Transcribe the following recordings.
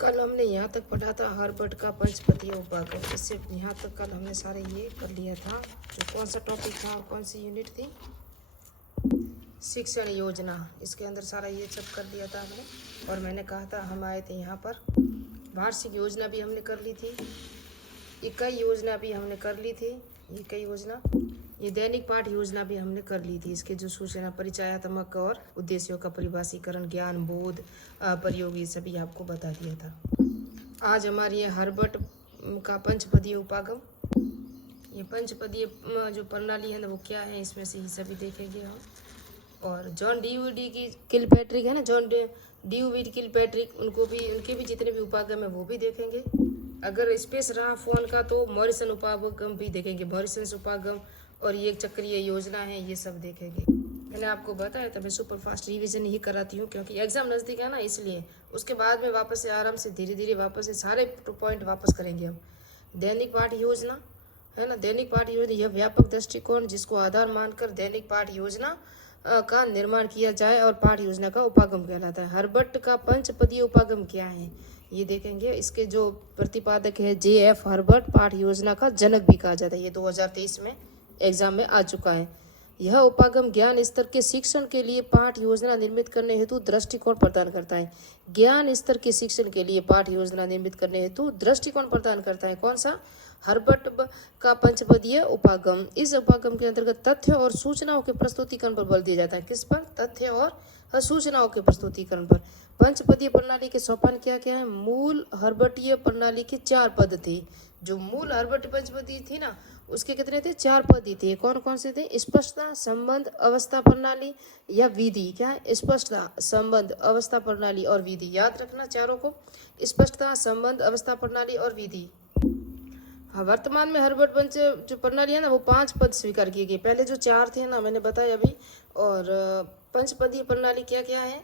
कल हमने यहाँ तक पढ़ा था हर्बर्ट का पंचपदीय उपागम। इससे यहाँ तक कल हमने सारे ये कर लिया था। जो कौन सा टॉपिक था और कौन सी यूनिट थी? शिक्षण योजना। इसके अंदर सारा ये सब कर लिया था हमने। और मैंने कहा था हम आए थे यहाँ पर वार्षिक योजना भी हमने कर ली थी, इकाई योजना भी हमने कर ली थी, इकाई योजना, ये दैनिक पाठ योजना भी हमने कर ली थी। इसके जो सूचना परिचयात्मक और उद्देश्यों का परिभाषीकरण, ज्ञान, बोध, प्रयोग, ये सभी आपको बता दिया था। आज हमारी ये हर्बर्ट का पंचपदीय उपागम, ये पंचपदीय जो प्रणाली है ना वो क्या है, इसमें से ही सभी देखेंगे हम। और जॉन डी की किलपैट्रिक है ना, जॉन डी किलपैट्रिक, उनके भी जितने भी उपागम है वो भी देखेंगे। अगर स्पेस रहा फोन का तो मॉरिसन उपागम भी देखेंगे, मॉरिसन उपागम, और ये चक्रीय योजना है, ये सब देखेंगे। मैंने आपको बताया था मैं सुपर फास्ट रिवीजन ही कराती हूँ क्योंकि एग्जाम नज़दीक है ना, इसलिए। उसके बाद में वापस से आराम से धीरे धीरे वापस से सारे पॉइंट वापस करेंगे हम। दैनिक पाठ योजना है ना, दैनिक पाठ योजना यह व्यापक दृष्टिकोण जिसको आधार मानकर दैनिक पाठ योजना का निर्माण किया जाए और पाठ योजना का उपागम कहलाता है। हर्बर्ट का पंचपदीय उपागम क्या है ये देखेंगे। इसके जो प्रतिपादक है J.F. हर्बर्ट, पाठ योजना का जनक भी कहा जाता है। ये 2023 में एग्जाम में आ चुका है। यह उपागम ज्ञान स्तर के शिक्षण के लिए पाठ योजना निर्मित करने हेतु दृष्टिकोण प्रदान करता है। ज्ञान स्तर के शिक्षण के लिए पाठ योजना निर्मित करने हेतु दृष्टिकोण प्रदान करता है। कौन सा? हर्बर्ट का पंचपदीय उपागम। इस उपागम के अंतर्गत तथ्य और सूचनाओं के प्रस्तुतिकरण पर बल दिया जाता है। किस पर? तथ्य और सूचनाओं के प्रस्तुतिकरण पर। पंचपदीय प्रणाली के सोपान क्या क्या है? मूल हर्बर्टीय प्रणाली के 4 पद थे। जो मूल हर्बर्ट पंचपदी थी ना, उसके कितने थे? 4 पद ही थे। कौन कौन से थे? स्पष्टता, संबंध, अवस्था प्रणाली या विधि। क्या है? स्पष्टता, संबंध, अवस्था प्रणाली और विधि। याद रखना चारों को, स्पष्टता, संबंध, अवस्था प्रणाली और विधि। हाँ, वर्तमान में हर्बर्ट पंच जो प्रणाली है ना वो 5 पद स्वीकार किए गए। पहले जो 4 थे ना मैंने बताया अभी। और पंचपदीय प्रणाली क्या क्या है?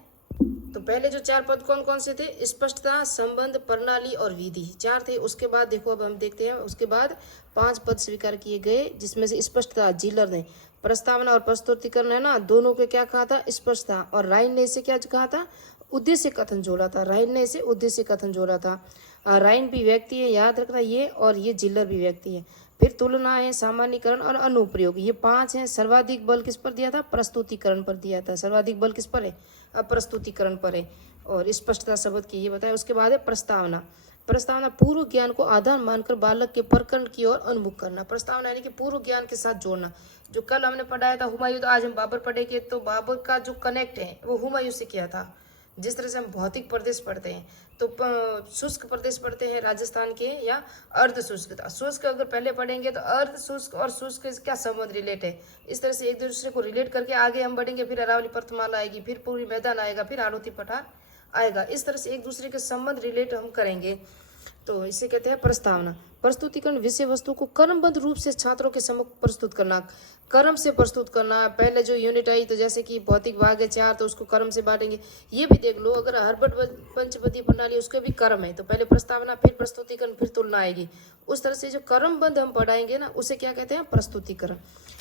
तो पहले जो 4 पद कौन कौन से थे? स्पष्टता, संबंध, प्रणाली और विधि, 4 थे। उसके बाद देखो अब हम देखते हैं, उसके बाद 5 पद स्वीकार किए गए जिसमें से स्पष्टता जिलर ने, प्रस्तावना और प्रस्तुतिकरण है ना, दोनों के क्या कहा था? स्पष्टता। और राइन ने इसे क्या कहा था? उद्देश्य कथन जोड़ा था। राइन ने इसे उद्देश्य कथन जोड़ा था। राइन भी व्यक्ति है, याद रखना ये, और ये जिलर भी व्यक्ति है। फिर तुलना है, सामान्यीकरण और अनुप्रयोग, ये 5 हैं। सर्वाधिक बल किस पर दिया था? प्रस्तुतिकरण पर दिया था। सर्वाधिक बल किस पर है? प्रस्तुतिकरण पर है। और स्पष्टता शब्द की ये बताया। उसके बाद है प्रस्तावना। प्रस्तावना पूर्व ज्ञान को आधार मानकर बालक के प्रकरण की ओर उन्मुख करना। प्रस्तावना यानी कि पूर्व ज्ञान के साथ जोड़ना। जो कल हमने पढ़ाया था हुमायूं, तो आज हम बाबर पढ़ेंगे। तो बाबर का जो कनेक्ट है वो हुमायूं से किया था। जिस तरह से हम भौतिक प्रदेश पढ़ते हैं तो शुष्क प्रदेश पढ़ते हैं राजस्थान के, या अर्ध शुष्क। शुष्क अगर पहले पढ़ेंगे तो अर्ध शुष्क और शुष्क क्या संबंध रिलेट है, इस तरह से एक दूसरे को रिलेट करके आगे हम बढ़ेंगे। फिर अरावली पर्वतमाला आएगी, फिर पूरी मैदान आएगा, फिर आड़ोती पठार आएगा। इस तरह से एक दूसरे के संबंध रिलेट हम करेंगे। तो इसे कहते हैं प्रस्तावना। प्रस्तुतिकरण विषय वस्तु को क्रमबद्ध रूप से छात्रों के सम्मुख प्रस्तुत करना। क्रम से प्रस्तुत करना। पहले जो यूनिट आई तो जैसे कि भौतिक भाग है 4, तो उसको क्रम से बांटेंगे। ये भी देख लो, अगर हर्बर्ट पंचपदीय प्रणाली उसके भी क्रम है, तो पहले प्रस्तावना, फिर प्रस्तुतिकरण, फिर तुलना आएगी। उस तरह से जो क्रमबद्ध हम पढ़ाएंगे ना उसे क्या कहते हैं? प्रस्तुतिकरण।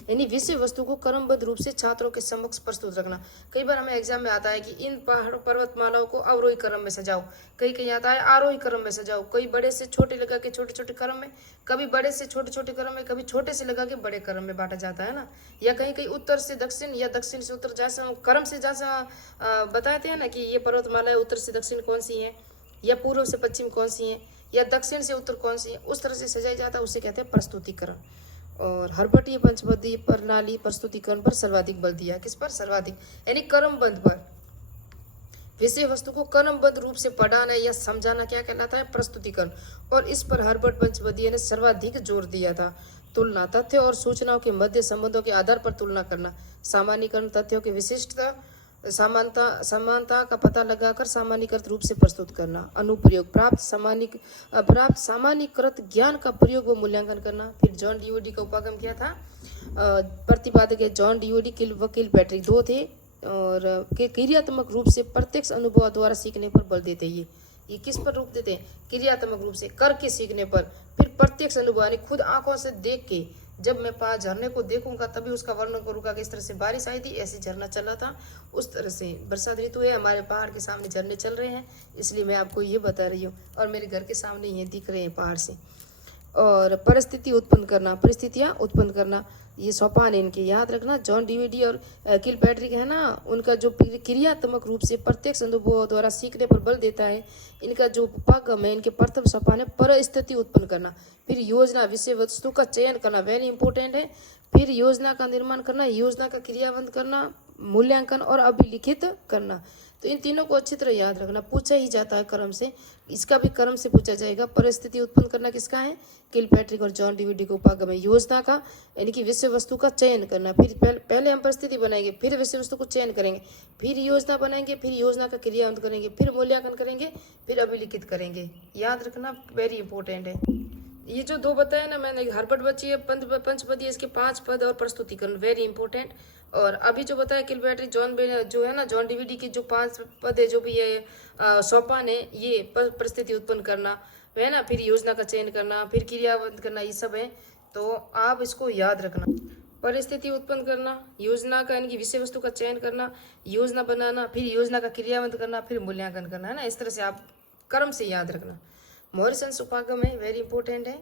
यानी विषय वस्तु को क्रमबद्ध रूप से छात्रों के समक्ष प्रस्तुत रखना। कई बार हमें एग्जाम में आता है कि इन पहाड़ पर्वतमालाओं को अवरोही क्रम में सजाओ, कहीं आता है आरोही क्रम में सजाओ, कोई बड़े से छोटे लगा के छोटे छोटे क्रम में, कभी बड़े से छोटे छोटे क्रम में, कभी छोटे से लगा के बड़े क्रम में बांटा जाता है ना। या कहीं कहीं उत्तर से दक्षिण या दक्षिण से उत्तर, जैसा हम क्रम से जैसा बताते हैं ना कि ये पर्वतमाला उत्तर से दक्षिण कौन सी है, या पूर्व से पश्चिम कौन सी है, या दक्षिण से उत्तर कौन सी है, उस तरह से सजाया जाता है, उसे कहते हैं प्रस्तुतिकरण। और हर्बर्टीय पंचपदीय प्रणाली प्रस्तुतिकरण पर सर्वाधिक बल दिया। किस पर? सर्वाधिक, यानी क्रमबद्ध पर। विषय वस्तु को क्रमबद्ध रूप से पढ़ाना या समझाना क्या कहलाता है? प्रस्तुतिकरण। और इस पर हर्बर्ट पंचपदीय ने सर्वाधिक जोर दिया था। तुलना, तथ्य और सूचनाओं के मध्य संबंधों के आधार पर तुलना करना। सामान्यीकरण, तथ्यों की विशिष्टता, समानता का पता लगाकर सामान्यीकृत रूप से प्रस्तुत करना। अनुप्रयोग, प्राप्त सामान्यीकृत ज्ञान का प्रयोग व मूल्यांकन करना। फिर जॉन डी का उपागम क्या था? प्रतिपादक है जॉन डी व किलपैट्रिक, 2 थे। और के क्रियात्मक रूप से प्रत्यक्ष अनुभव द्वारा सीखने पर बल देते। ये किस पर रूप देते हैं? क्रियात्मक रूप से करके सीखने पर। फिर प्रत्यक्ष अनुभव यानी खुद आंखों से देख के जब मैं झरने को देखूंगा तभी उसका वर्णन करूंगा कि इस तरह से बारिश आई थी, ऐसे झरना चला था, उस तरह से बरसात ऋतु है, हमारे पहाड़ के सामने झरने चल रहे हैं, इसलिए मैं आपको ये बता रही हूँ। और मेरे घर के सामने ये दिख रहे हैं पहाड़ से। और परिस्थितियाँ उत्पन्न करना, ये सोपान है इनके, याद रखना। जॉन डीवीडी और किलपैट्रिक है ना, उनका जो क्रियात्मक रूप से प्रत्यक्ष अनुभव द्वारा सीखने पर बल देता है, इनका जो उपागम है, इनके प्रथम सोपान है परिस्थिति उत्पन्न करना, फिर योजना विषय वस्तु का चयन करना, वेरी इंपॉर्टेंट है, फिर योजना का निर्माण करना, योजना का क्रियान्वयन करना, मूल्यांकन और अभिलिखित करना। तो इन तीनों को अच्छी तरह याद रखना, पूछा ही जाता है क्रम से, इसका भी क्रम से पूछा जाएगा। परिस्थिति उत्पन्न करना किसका है? किलपैट्रिक और जॉन डीवीडी को उपागम है। योजना का यानी कि विषय वस्तु का चयन करना, फिर पहले हम परिस्थिति बनाएंगे, फिर विषय वस्तु को चयन करेंगे, फिर योजना बनाएंगे, फिर योजना का क्रियान्वयन करेंगे, फिर मूल्यांकन करेंगे, फिर अभिलिखित करेंगे। याद रखना, वेरी इंपॉर्टेंट है। ये जो दो बताया ना मैंने, हरबट बची है पंचपदी, इसके 5 पद और प्रस्तुतिकरण, वेरी इंपॉर्टेंट। और अभी जो बताया किलपैट्रिक जो है ना, जॉन डीवीडी की जो 5 पद है, जो भी ये सोपान है, ये परिस्थिति उत्पन्न करना है ना, फिर योजना का चयन करना, फिर क्रियान्वयन करना, ये सब है। तो आप इसको याद रखना, परिस्थिति उत्पन्न करना, योजना का यानी कि विषय वस्तु का चयन करना, योजना बनाना, फिर योजना का क्रियान्वयन करना, फिर मूल्यांकन करना, है ना। इस तरह से आप क्रम से याद रखना। मॉरिसन्स उपागम है, वेरी इंपॉर्टेंट है,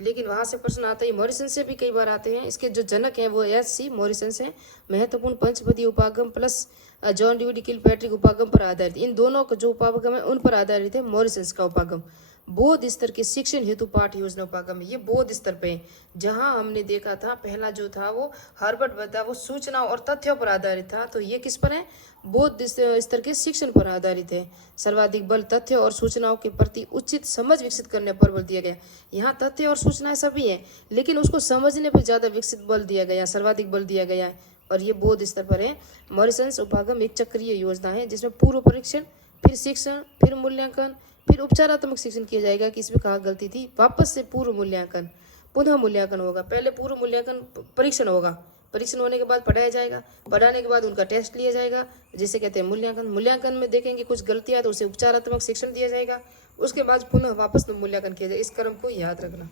लेकिन वहाँ से प्रश्न आता है। मॉरिसन्स से भी कई बार आते हैं। इसके जो जनक हैं वो एच.सी. मॉरिसन्स हैं। महत्वपूर्ण पंचपदी उपागम प्लस जॉन डीवीडी किलपैट्रिक उपागम पर आधारित, इन दोनों का जो उपागम है उन पर आधारित है मॉरिसन्स का उपागम। बौद्ध स्तर के शिक्षण हेतु पाठ योजना उपागम है, ये बौद्ध स्तर पे है। जहाँ हमने देखा था पहला जो था वो हर्बर्ट बता, वो सूचनाओं और तथ्यों पर आधारित था, तो ये किस पर है? बौद्ध स्तर के शिक्षण पर आधारित है। सर्वाधिक बल तथ्य और सूचनाओं के प्रति उचित समझ विकसित करने पर बल दिया गया। यहाँ तथ्य और सूचनाएं सभी हैं, लेकिन उसको समझने पर ज्यादा विकसित बल दिया गया, सर्वाधिक बल दिया गया है, और ये बौद्ध स्तर पर है। मॉरिसन्स उपागम एक चक्रीय योजना है जिसमें पूर्व परीक्षण, फिर शिक्षण, फिर मूल्यांकन, फिर उपचारात्मक शिक्षण किया जाएगा कि इसमें कहाँ गलती थी, वापस से पूर्व मूल्यांकन, पुनः मूल्यांकन होगा। पहले पूर्व मूल्यांकन परीक्षण होगा, परीक्षण होने के बाद पढ़ाया जाएगा, पढ़ाने के बाद उनका टेस्ट लिया जाएगा, जिसे कहते हैं मूल्यांकन। मूल्यांकन में देखेंगे कुछ गलतियां तो उसे उपचारात्मक शिक्षण दिया जाएगा, उसके बाद पुनः वापस मूल्यांकन किया जाएगा। इस क्रम को याद रखना।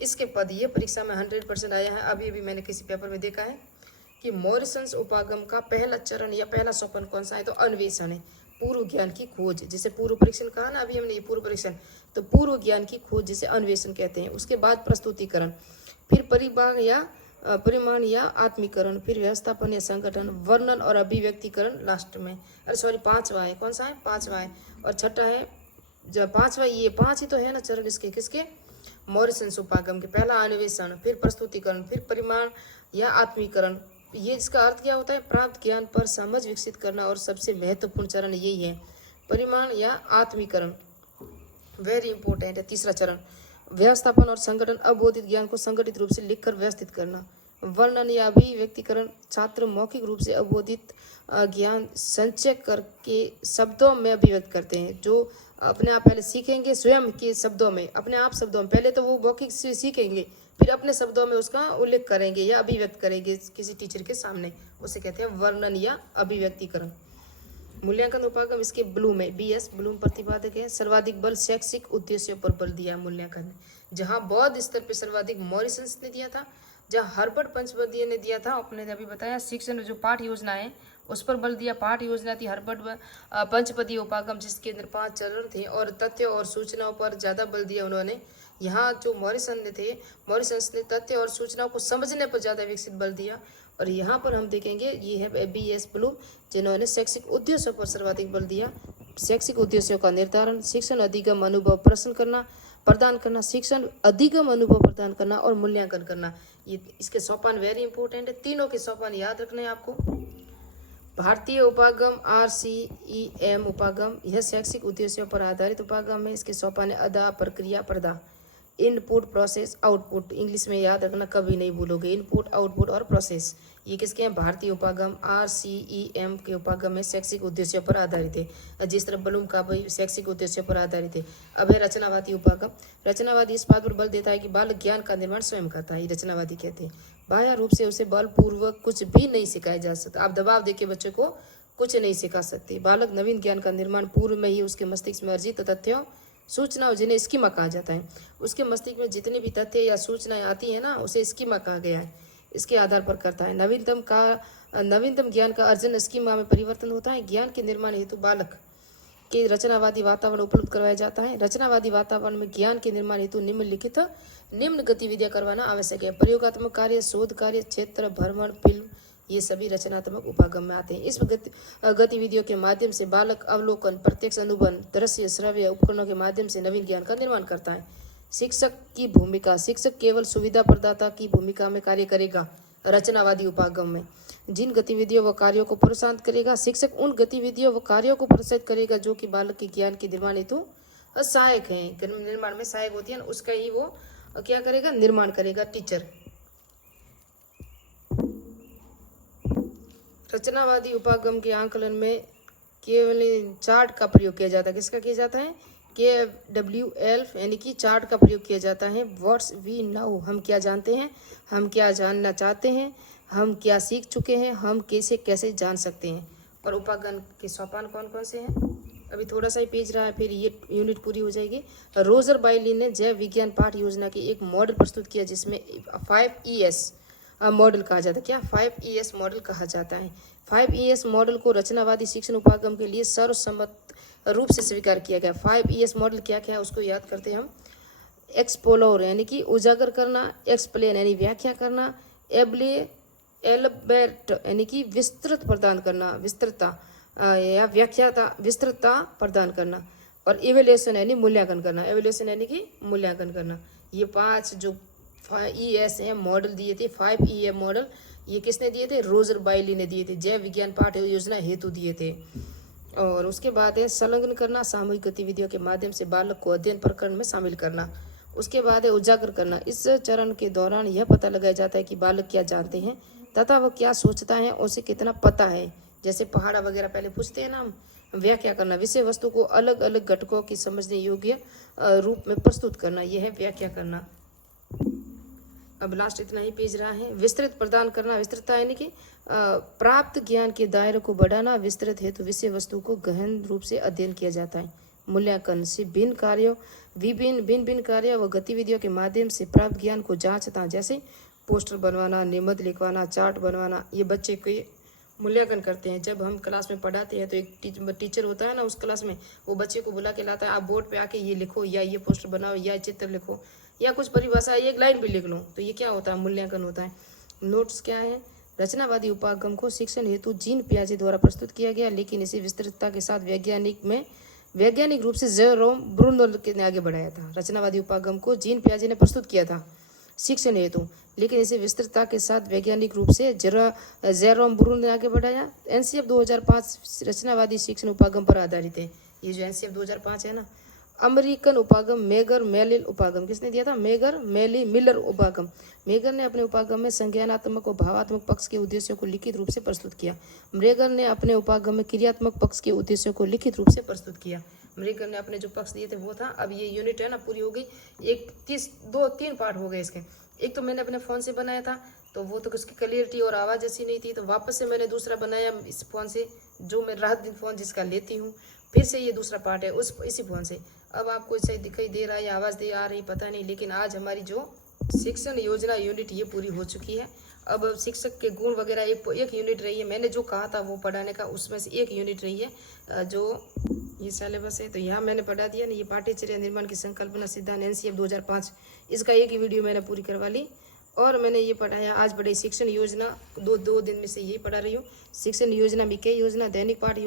इसके पद ये परीक्षा में 100% आया है। अभी भी मैंने किसी पेपर में देखा है कि मॉरिसन्स उपागम का पहला चरण या पहला सोपान कौन सा है, तो अन्वेषण है, पूर्व ज्ञान की खोज। जैसे पूर्व परीक्षण कहा ना अभी हमने, ये पूर्व परीक्षण, तो पूर्व ज्ञान की खोज जिसे अन्वेषण कहते हैं। उसके बाद प्रस्तुतिकरण, फिर परिभाग या परिमाण या आत्मीकरण, फिर व्यवस्थापन या संगठन, वर्णन और अभिव्यक्तिकरण लास्ट में। अरे सॉरी, 5वां है, कौन सा है? 5वां है। और छठा है जब 5वां, ये 5 ही तो है ना चरण इसके, किसके? मॉरिसन्स उपागम के। पहला अन्वेषण, फिर प्रस्तुतिकरण, फिर परिमाण या आत्मीकरण। ये इसका अर्थ क्या होता है? प्राप्त ज्ञान पर समझ विकसित करना, और सबसे महत्वपूर्ण चरण यही है, परिमाण या आत्मीकरण, वेरी इंपॉर्टेंट है। तीसरा चरण व्यवस्थापन और संगठन, अबोधित ज्ञान को संगठित रूप से लिखकर व्यवस्थित करना। वर्णन या अभिव्यक्तिकरण, छात्र मौखिक रूप से अबोधित ज्ञान संचय करके शब्दों में अभिव्यक्त करते हैं, जो अपने आप पहले सीखेंगे स्वयं के शब्दों में, अपने आप शब्दों में। पहले तो वो मौखिक से सीखेंगे, फिर अपने शब्दों में उसका उल्लेख करेंगे या अभिव्यक्त करेंगे किसी टीचर के सामने, उसे कहते हैं वर्णन या अभिव्यक्तिकरण। मूल्यांकन उपागम इसके ब्लूम है, BS ब्लूम प्रतिपादक है। सर्वाधिक बल शैक्षिक उद्देश्यों पर बल दिया मूल्यांकन ने, जहाँ बौद्ध स्तर पर सर्वाधिक मॉरिसन्स ने दिया था, जहाँ हर्बर्ट पंचपदीय ने दिया था, अपने अभी बताया। शिक्षण जो पाठ योजना है उस पर बल दिया, पाठ योजना थी हर्बर्ट पंचपदीय उपागम, जिसके अंदर 5 चरण थे, और तथ्यों और सूचनाओं पर ज़्यादा बल दिया उन्होंने। यहाँ जो मॉरिसन्स ने तथ्य और सूचनाओं को समझने पर ज़्यादा विकसित बल दिया। और यहाँ पर हम देखेंगे ये है BS ब्लूम, जिन्होंने शैक्षिक उद्देश्यों पर सर्वाधिक बल दिया। शैक्षिक उद्देश्यों का निर्धारण, शिक्षण अधिगम अनुभव प्रदान करना, शिक्षण अधिगम अनुभव प्रदान करना और मूल्यांकन करना। ये इसके सोपान वेरी इंपॉर्टेंट है, तीनों के सोपान याद रखने हैं आपको। भारतीय उपागम RCEM उपागम, यह शैक्षिक उद्देश्यों पर आधारित उपागम है। इसके सोपान अदा, प्रक्रिया, प्रदा, इनपुट, प्रोसेस, आउटपुट। इंग्लिश में याद रखना, कभी नहीं भूलोगे, इनपुट, आउटपुट और प्रोसेस। ये किसके हैं? भारतीय उपागम RCEM के उपागम में शैक्षिक उद्देश्यों पर आधारित है, जिस तरह ब्लूम का भी शैक्षिक उद्देश्यों पर आधारित है। अब है रचनावादी उपागम। रचनावादी इस बात पर बल देता है कि बालक ज्ञान का निर्माण स्वयं करता है, ये रचनावादी कहते हैं। बाह्य रूप से उसे बलपूर्वक कुछ भी नहीं सिखाया जा सकता। आप दबाव देके बच्चे को कुछ नहीं सिखा सकते। बालक नवीन ज्ञान का निर्माण पूर्व में ही उसके मस्तिष्क में अर्जित तथ्यों, सूचनाओं जिन्हें स्कीमा कहा जाता है। उसके मस्तिष्क में जितनी भी तथ्य या सूचनाएं आती है ना, उसे स्कीमा कहा गया है। इसके आधार पर करता है। नवीनतम ज्ञान का अर्जन स्कीमा में परिवर्तन होता है। ज्ञान के निर्माण हेतु बालक के रचनावादी वातावरण उपलब्ध करवाया जाता है। रचनावादी वातावरण में ज्ञान के निर्माण हेतु निम्न गतिविधियां करवाना आवश्यक है। प्रयोगात्मक कार्य, शोध कार्य, क्षेत्र भ्रमण, फिल्म, ये सभी रचनात्मक उपागम में आते हैं। इस गतिविधियों के माध्यम से बालक अवलोकन, प्रत्यक्ष अनुभव, दृश्य, श्रव्य उपकरणों के माध्यम से नवीन ज्ञान का निर्माण करता है। शिक्षक की भूमिका। शिक्षक केवल सुविधा प्रदाता की भूमिका में कार्य करेगा। रचनावादी उपागम में जिन गतिविधियों व कार्यों को प्रोत्साहित करेगा, शिक्षक उन गतिविधियों व कार्यों को प्रोत्साहित करेगा जो कि बालक के ज्ञान के निर्माण हेतु सहायक हैं, निर्माण में सहायक होती है, उसका ही वो क्या करेगा, निर्माण करेगा टीचर। रचनावादी उपागम के आंकलन में केवल चार्ट का प्रयोग किया जाता है। किसका किया जाता है? KWL यानी कि चार्ट का प्रयोग किया जाता है। व्हाट्स वी नाउ, हम क्या जानते हैं, हम क्या जानना चाहते हैं, हम क्या सीख चुके हैं, हम कैसे कैसे जान सकते हैं। और उपागम के सोपान कौन कौन से हैं? अभी थोड़ा सा ही पेज रहा है, फिर ये यूनिट पूरी हो जाएगी। रोजर बाइली ने जैव विज्ञान पाठ योजना की एक मॉडल प्रस्तुत किया जिसमें 5ES मॉडल कहा जाता है। क्या? 5ES मॉडल कहा जाता है। 5ES मॉडल को रचनावादी शिक्षण उपागम के लिए सर्वसम्मत रूप से स्वीकार किया गया। 5ES मॉडल क्या क्या है उसको याद करते हैं हम। एक्सप्लोर यानी कि उजागर करना, एक्सप्लेन यानी व्याख्या करना, एलबेट यानी कि विस्तृत प्रदान करना, विस्तृतता या व्याख्याता, विस्तृतता प्रदान करना, और इवेल्यूशन यानी मूल्यांकन करना। इवेल्यूशन यानी कि मूल्यांकन करना। ये 5 जो 5ES है मॉडल दिए थे, 5ES मॉडल ये किसने दिए थे? रोजर बाइली ने दिए थे, जैव विज्ञान पाठ योजना हेतु दिए थे। और उसके बाद है संलग्न करना, सामूहिक गतिविधियों के माध्यम से बालक को अध्ययन प्रकरण में शामिल करना। उसके बाद है उजागर करना। इस चरण के दौरान यह पता लगाया जाता है कि बालक क्या जानते हैं तथा वह क्या सोचता है, उसे कितना पता है। जैसे पहाड़ा वगैरह पहले पूछते हैं ना हम। व्याख्या करना, विषय वस्तु को अलग अलग घटकों की समझने योग्य रूप में प्रस्तुत करना, यह है व्याख्या करना। अब लास्ट इतना ही पेज रहा है। विस्तृत प्रदान करना, विस्तृतता यानी कि प्राप्त ज्ञान के दायरे को बढ़ाना। विस्तृत हेतु विषय वस्तु को गहन रूप से अध्ययन किया जाता है। मूल्यांकन से विभिन्न कार्यों व गतिविधियों के माध्यम से प्राप्त ज्ञान को जांचता, जैसे पोस्टर बनवाना, निबंध लिखवाना, चार्ट बनवाना, ये बच्चे के मूल्यांकन करते हैं। जब हम क्लास में पढ़ाते हैं तो एक टीचर होता है ना, उस क्लास में वो बच्चे को बुला के लाता है, आप बोर्ड पे आके ये लिखो या ये पोस्टर बनाओ या चित्र लिखो या कुछ परिभाषा एक लाइन भी लिख लो, तो ये क्या होता है? मूल्यांकन होता है। नोट्स क्या है? रचनावादी उपागम को शिक्षण हेतु जीन पियाजे द्वारा प्रस्तुत किया गया, लेकिन इसे विस्तृतता के साथ वैज्ञानिक रूप से जेरोम ब्रूनर ने आगे बढ़ाया था। रचनावादी उपागम को जीन पियाजे ने प्रस्तुत किया था शिक्षण हेतु, लेकिन इसे विस्तृतता के साथ वैज्ञानिक रूप से जेरोम ब्रून ने आगे बढ़ाया। NCF 2005 रचनावादी शिक्षण उपागम पर आधारित है। ये जो NCF 2005 है ना, अमेरिकन उपागम मेगर मेलिल उपागम किसने दिया था? मेगर मेली मिलर उपागम। मेगर ने अपने उपागम में संज्ञानात्मक और भावात्मक पक्ष के उद्देश्यों को लिखित रूप से प्रस्तुत किया। मेगर ने अपने उपागम में क्रियात्मक पक्ष के उद्देश्यों को लिखित रूप से प्रस्तुत किया। मेगर ने अपने जो पक्ष दिए थे वो था। अब ये यूनिट है ना पूरी हो गई। 3 पार्ट हो गए इसके। एक तो मैंने अपने फ़ोन से बनाया था, तो वो तो उसकी क्लियरिटी और आवाज़ अच्छी नहीं थी, तो वापस से मैंने दूसरा बनाया इस फ़ोन से, जो मैं रात दिन फ़ोन जिसका लेती हूँ। फिर से ये दूसरा पार्ट है इसी फ़ोन से। अब आपको सही दिखाई दे रहा है या आवाज़ दे आ रही पता नहीं, लेकिन आज हमारी जो शिक्षण योजना यूनिट ये पूरी हो चुकी है। अब शिक्षक के गुण वगैरह एक यूनिट रही है। मैंने जो कहा था वो पढ़ाने का, उसमें से एक यूनिट रही है जो ये सिलेबस है, तो यहाँ मैंने पढ़ा दिया ना। ये पाठ्यचर्या निर्माण की संकल्पना सिद्धांत NCF 2005, इसका एक ही वीडियो मैंने पूरी करवा ली। और मैंने ये पढ़ाया आज बड़ी शिक्षण योजना, दो दिन में से यही पढ़ा रही हूँ। शिक्षण योजना, मिके योजना, दैनिक पाठ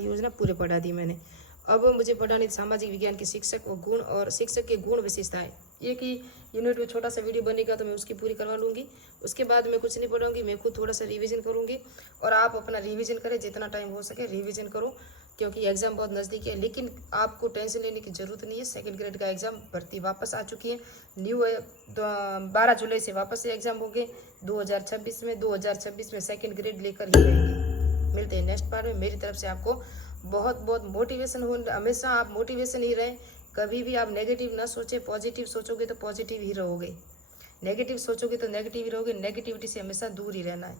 योजना पूरे पढ़ा दी मैंने। अब मुझे पढ़ानी सामाजिक विज्ञान के शिक्षक और गुण और शिक्षक के गुण विशेषताएं। एक ही यूनिट में छोटा सा वीडियो बनेगा तो मैं उसकी पूरी करवा लूँगी। उसके बाद मैं कुछ नहीं पढ़ाऊँगी, मैं खुद थोड़ा सा रिवीजन करूँगी। और आप अपना रिवीजन करें, जितना टाइम हो सके रिवीजन करो, क्योंकि एग्ज़ाम बहुत नज़दीक है। लेकिन आपको टेंशन लेने की ज़रूरत नहीं है। 2nd ग्रेड का एग्ज़ाम भर्ती वापस आ चुकी है। 12 जुलाई से वापस से एग्ज़ाम होंगे 2026 में। 2026 में 2nd ग्रेड लेकर ही रहेंगे। मिलते हैं नेक्स्ट पार्ट में। मेरी तरफ से आपको बहुत बहुत मोटिवेशन हो। हमेशा आप मोटिवेशन ही रहें, कभी भी आप नेगेटिव ना सोचें। पॉजिटिव सोचोगे तो पॉजिटिव ही रहोगे, नेगेटिव सोचोगे तो नेगेटिव ही रहोगे। नेगेटिविटी से हमेशा दूर ही रहना है।